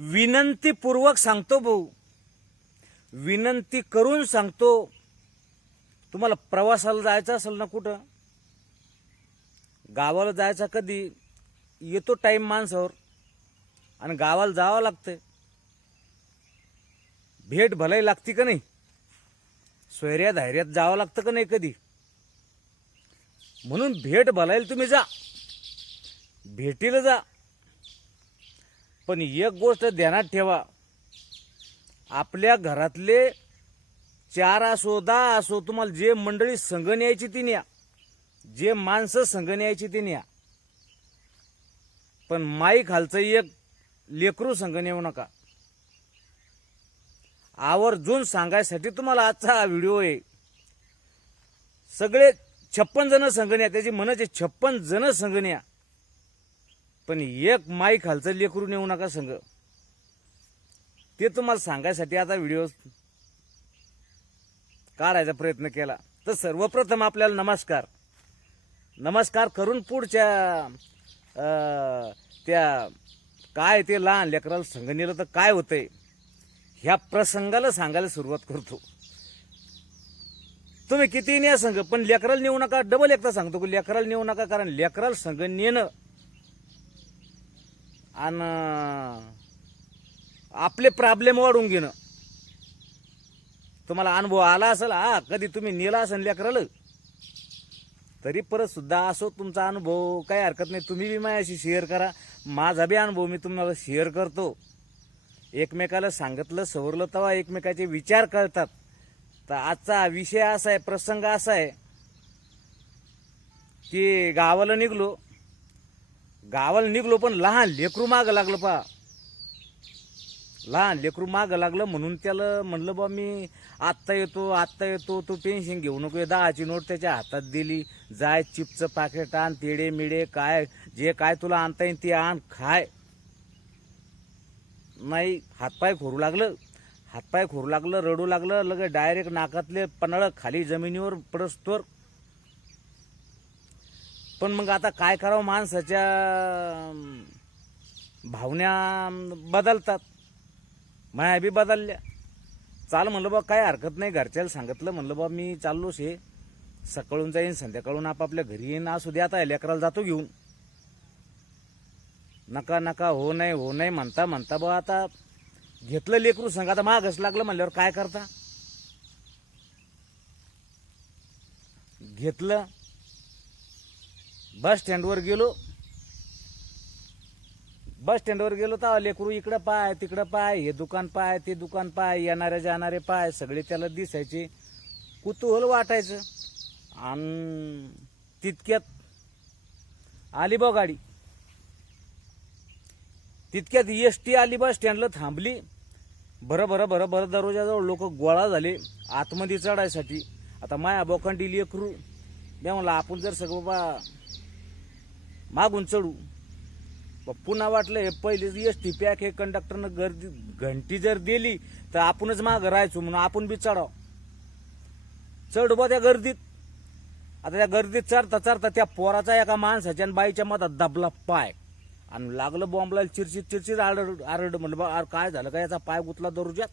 विनंतीपूर्वक सांगतो भाऊ. विनंती करून सांगतो. तुम्हाला प्रवासाला जायचं असेल ना कुठं? गावाला जायचा कधी? येतो टाईम माणसावर. आणि गावाला जावं लागतं भेट भलाई लागती का नाही? सोयऱ्या धैर्यात जावं लागतं का नाही कधी? म्हणून भेट भलायला तुम्ही जा. भेटीला जा. पण एक गोष्ट ध्यानात ठेवा. आपल्या घरातले चार असो दहा असो तुम्हाला जे मंडळी संघ न्यायची ती न्या. जे माणसं संघ न्यायची ती न्या. पण माई खालचं एक लेकरू संघ नेऊ नका. आवर्जून सांगायसाठी तुम्हाला आजचा हा व्हिडिओ आहे. सगळे छप्पन जण संघ न्या. त्याची म्हणायचे छप्पन जण संघ न्या. पण एक माई खालचं लेकरू नेऊ नका संघ ते तुम्हाला सांगायसाठी आता व्हिडिओ काढायचा प्रयत्न केला. तर सर्वप्रथम आपल्याला नमस्कार. नमस्कार करून पुढच्या अं, त्या काय ते लहान लेकराला संघ नेलं तर काय होतंय? ह्या प्रसंगाला सांगायला सुरुवात करतो. तुम्ही किती न्या संघ पण लेकराला नेऊ नका डबल एकदा सांगतो की लेकराला नेऊ नका कारण लेकराला संघ नेणं आणि आपले प्रॉब्लेम वाढून घेणं. तुम्हाला अनुभव आला असेल हा कधी तुम्ही नेला असेल लेकराला तरी परत सुद्धा असो तुमचा अनुभव काही हरकत नाही. तुम्ही बी माझ्याशी शेअर करा. माझा बी अनुभव मी तुम्हाला शेअर करतो. एकमेकाला सांगितलं सवरलं तेव्हा एकमेकाचे विचार कळतात. तर आजचा विषय असा आहे प्रसंग असा आहे की गावाला निघलो गावाला निघलो पण लहान लेकरू मागं लागलं पा. लहान लेकरू मागं लागलं म्हणून त्याला म्हणलं बा मी आत्ता येतो आत्ता येतो तू टेन्शन घेऊ नको. दहाची नोट त्याच्या हातात दिली. जाय चिपचं पाकिट आण तेडे मिडे काय जे काय तुला आणता येईल ते आण खाय. नाही हातपाय खोरू लागलं. हातपाय खोरू लागलं रडू लागलं लगे डायरेक्ट नाकातले पन्हाळं खाली जमिनीवर पडस्तोर पण मग आता काय करावं? माणसाच्या भावना बदलतात. माया बी बदलल्या. चाल म्हणलं बा काय हरकत नाही. घरच्याला सांगितलं म्हणलं बा मी चाललोच हे. सकाळून जाईन संध्याकाळून आपापल्या घरी येईन. असू दे आता लेकराला जातो घेऊन. नका नका हो नाही हो नाही म्हणता म्हणता बा आता घेतलं लेकरू सांग. आता मागच लागलं म्हणल्यावर काय करता? घेतलं बस स्टँडवर गेलो. बस स्टँडवर गेलो तर लेकरू इकडं पाय तिकडं पाय हे दुकान पाय ते दुकान पाय येणारे जाणारे पाय सगळे त्याला दिसायचे. कुतूहल वाटायचं. आणि तितक्यात आली बा गाडी. तितक्यात एस टी आली बस स्टँडला थांबली. बरं बरं बरं बरं दरवाजाजवळ लोक गोळा झाले आतमध्ये चढायसाठी. आता माया बोखंडी लेकरू. द्या म्हणलं आपण जर सगळं बा मागून चढू. पुन्हा वाटलं हे पहिलेच एस टी पॅक हे कंडक्टरनं गर्दी घंटी जर दिली तर आपणच माग राहायचो म्हणून आपण बी चढाव. चढ बा त्या गर्दीत. आता त्या गर्दीत चढता चढता त्या पोराचा एका माणसाच्या आणि बाईच्या मधात दबला पाय. आणि लागलं बॉम्बला चिरचिर चिरचिर आरड आरड म्हणलं बा काय झालं का याचा पाय गुतला दरुज्यात?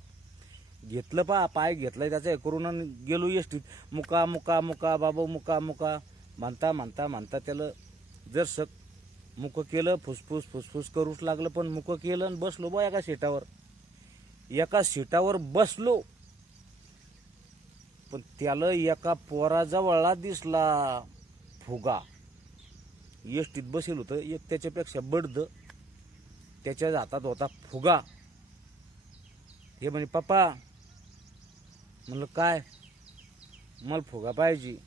घेतलं पा पाय घेतलाय त्याचा हे करून आणि गेलो एसटीत मुका मुका मुका बाबा मुका मुका. म्हणता म्हणता म्हणता त्याला जर सक मुख केलं फुसफुस फुसफुस करूच लागलं पण मुख केलं आणि बसलो बा एका सीटावर. एका सीटावर बसलो. पण त्याला एका पोराजवळला दिसला फुगा. एसटीत बसेल होतं एक त्याच्यापेक्षा बडद त्याच्या हातात होता फुगा. हे म्हणे पप्पा म्हणलं काय? मला फुगा पाहिजे.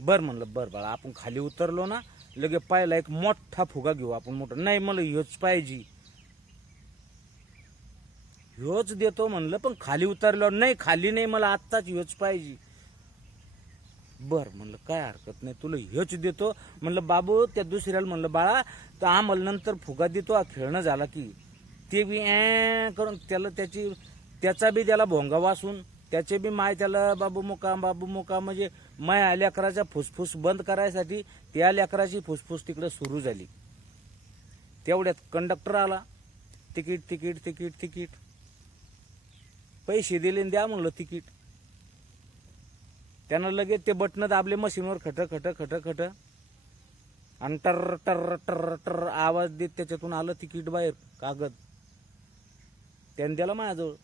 बर म्हणलं बर बाळा आपण खाली उतरलो ना लगे पायला एक मोठा फुगा घेऊ आपण मोठा. नाही मला ह्योच पाहिजे. ह्योच देतो म्हणलं पण खाली उतरलो नाही खाली नाही मला आत्ताच ह्योच पाहिजे. बर म्हणलं काय हरकत नाही तुला ह्योच देतो. म्हणलं बाबू त्या दुसऱ्याला म्हणलं बाळा तर आम्हाला नंतर फुगा देतो हा खेळणं झाला की. ते बी ॲ करून त्याला त्याची त्याचा बी त्याला भोंगा वासून त्याचे बी माय त्याला बाबू मुका बाबू मुका म्हणजे माया लेकराच्या फुसफुस बंद करायसाठी त्या लेकराची फुसफुस तिकडे सुरू झाली. तेवढ्यात कंडक्टर आला. Ticket ticket ticket ticket. पैसे दिले द्या म्हणलं तिकीट. त्यानं लगेच ते बटणं दाबले मशीनवर खट खट खट खट. आणि टर टर टर टर आवाज देत त्याच्यातून आलं तिकीट बाहेर कागद. त्यानं दिला माझ्याजवळ.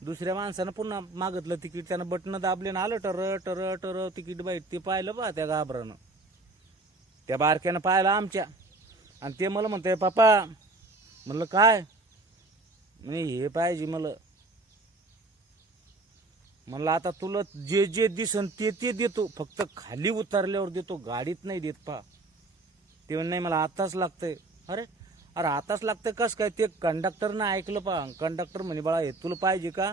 दुसऱ्या माणसानं पुन्हा मागितलं तिकीट त्यानं बटणं दाबले ना आलं टर टर टर तिकीट बाईट ते पाहिलं बा त्या घाबरानं. त्या बारक्यानं पाहिलं आमच्या. आणि ते मला म्हणते पापा म्हणलं काय? म्हणे हे पाहिजे मला. म्हणलं आता तुला जे जे दिसन ते ते देतो. फक्त खाली उतरल्यावर देतो. गाडीत नाही देत पा. ते नाही मला आताच लागतंय. अरे अरे आताच लागतं कस काय? ते कंडक्टरनं ऐकलं पा कंडक्टर म्हणे बाळा हे तुला पाहिजे का?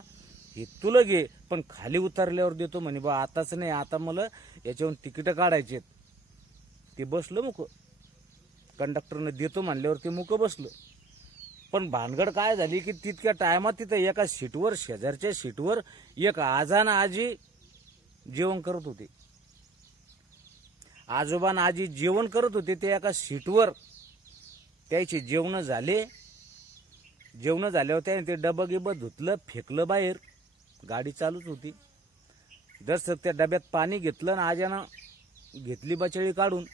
हे तुला घे. पण खाली उतरल्यावर देतो म्हणे बा आताच नाही. आता मला याच्यावरून तिकीटं काढायचे ते बसलं मुक. कंडक्टरनं देतो म्हणल्यावर ते मुक बसलं. पण भानगड काय झाली की तितक्या टायमात तिथं एका सीटवर शेजारच्या सीटवर एक आजान आजी जेवण करत होते. आजोबान आजी जेवण करत होते ते एका सीटवर त्याचे जेवणं झाले. जेवणं झाल्यावर त्याने ते डबं गिबं धुतलं फेकलं बाहेर. गाडी चालूच होती. जसं त्या डब्यात पाणी घेतलं आणि आज्यानं घेतली बचळी काढून.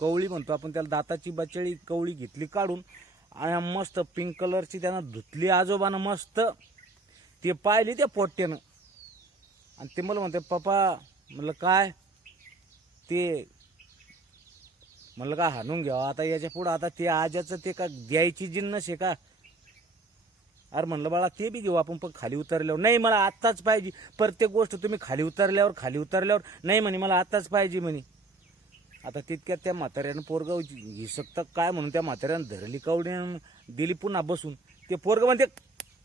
कवळी म्हणतो आपण त्याला दाताची बचळी कवळी घेतली काढून. आणि मस्त पिंक कलरची त्यानं धुतली आजोबानं मस्त. ते पाहिली त्या पोट्ट्यानं. आणि ते मला म्हणते पप्पा म्हटलं काय? ते म्हणलं का हाणून घ्यावं? आता याच्या पुढं आता ते आजाचं ते का द्यायची जिन्नस आहे का? अरे म्हणलं बाळा ते बी घेऊ आपण पण खाली उतरल्यावर. नाही मला आत्ताच पाहिजे. प्रत्येक गोष्ट तुम्ही खाली उतरल्यावर खाली उतरल्यावर. नाही म्हणे मला आत्ताच पाहिजे म्हणे. आता तितक्यात त्या म्हाताऱ्यानं पोरग हिसकतं काय म्हणून त्या म्हाताऱ्यानं धरली कवडी दिली पुन्हा बसून. ते पोरग म्हणते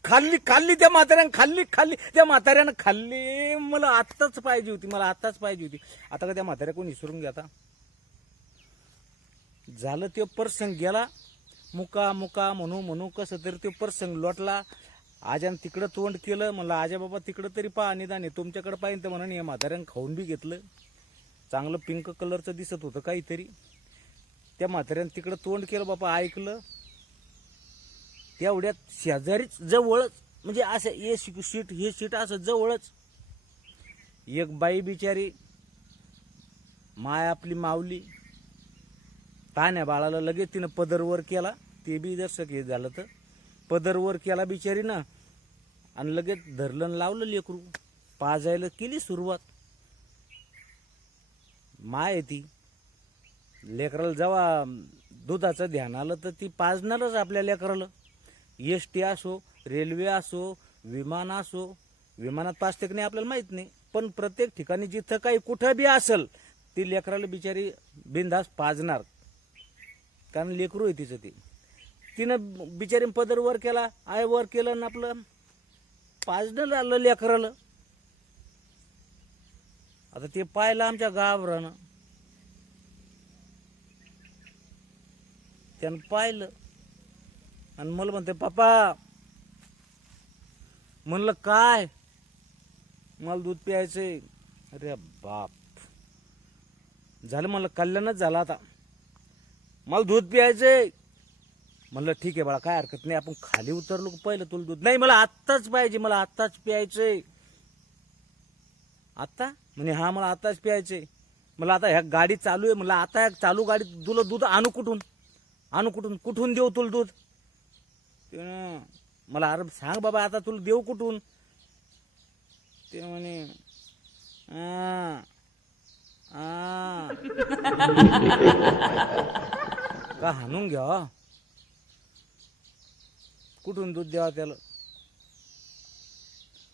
खाल्ली खाल्ली त्या म्हाताऱ्यानं खाल्ली खाल्ली. त्या म्हाताऱ्यानं खाल्ली. मला आत्ताच पाहिजे होती मला आत्ताच पाहिजे होती. आता का त्या म्हाताऱ्या कोण विसरून घ्या आता झालं तो प्रसंग गेला. मुका मुका म्हणू म्हणू कसं तरी तो प्रसंग लोटला. आज्यानं तिकडं तोंड केलं. म्हणलं आजा बाबा तिकडं तरी पहा निदान आहे तुमच्याकडे पाहिजे तर म्हणून या म्हाताऱ्यानं खाऊन बी घेतलं. चांगलं पिंक कलरचं दिसत होतं काहीतरी. त्या म्हाताऱ्यानं तिकडं तोंड केलं बाबा ऐकलं. तेवढ्यात शेजारीच जवळच म्हणजे असं हे सीट हे सीट असं जवळच एक बाई बिचारी माय आपली मावली तान्या बाळाला लगेच तिनं पदरवर केला. ते बी दर्शक हे झालं तर. पदरवर केला बिचारी ना आणि लगेच धरलं लावलं लेकरू. पाजायला केली सुरुवात. माय ती. लेकराला जेव्हा दुधाचं ध्यान आलं तर ती पाजणारच आपल्या लेकराला. एस टी असो रेल्वे असो विमान असो. विमानात पाचते की नाही आपल्याला माहीत नाही. पण प्रत्येक ठिकाणी जिथं काही कुठं बी असेल ती लेकराला बिचारी बिंदास पाजणार. कारण लेकरू आहे तिचं ते. तिनं बिचारी पदर वर केला आय वर केलं आणि आपलं पाजणं आलं लेकराला. आता ते पाहिलं आमच्या गावरानं त्यानं पाहिलं. आणि मला म्हणते पापा म्हणलं काय? मला दूध प्यायचंय. अरे बाप. झालं म्हणलं कल्याणच झालं आता. मला दूध प्यायचंय. म्हणलं ठीक आहे बाळा काय हरकत नाही. आपण खाली उतरलो पहिलं तुला दूध. नाही मला आत्ताच पाहिजे. मला आत्ताच प्यायचंय. आत्ता? म्हणे हा मला आत्ताच प्यायचंय. मला आता ह्या गाडी चालू आहे. मला आता ह्या चालू गाडीत तुला दूध आणू कुठून? आणू कुठून? कुठून देऊ तुला दूध? ते मला अरे सांग बाबा आता तुला देऊ कुठून? ते म्हणे "आ, आ." का हाणून घ्या? कुठून दूध द्यावा त्याला?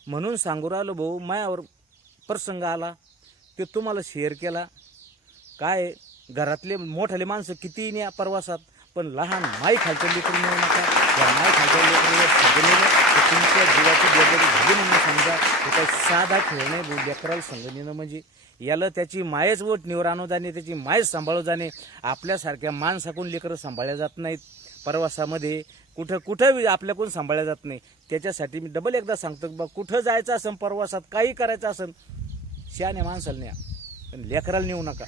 म्हणून सांगू राहिलो भाऊ मायावर प्रसंग आला ते तुम्हाला शेअर केला. काय घरातले मोठाले माणसं किती न्या प्रवासात पण लहान माई खालच्या लेकरू मिळू नका माई खालच्या लेकरूवर तुमच्या जीवाची बेजारी घेऊन म्हणून समजा हे काही साधा खेळ नाही भाऊ लेकराला म्हणजे याला त्याची मायच निवर आणू जाणे त्याची मायच सांभाळू जाणे आपल्यासारख्या माणसाकडून लेकरं सांभाळल्या जात नाहीत. प्रवासामध्ये कुठं कुठं आपल्याकडून सांभाळल्या जात नाही. त्याच्यासाठी मी डबल एकदा सांगतो की बा कुठं जायचं असेल प्रवासात काही करायचं असेल शहाण्या माणसाला न्या. पण लेकराला नेऊ नका.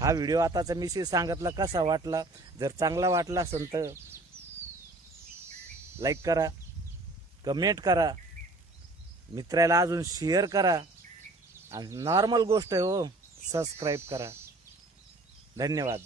हा व्हिडिओ आताचा मी सांगितला कसा वाटला? जर चांगला वाटला असेल तर लाईक करा. कमेंट करा. मित्राला अजून शेअर करा. आणि नॉर्मल गोष्ट आहे हो सबस्क्राईब करा. धन्यवाद.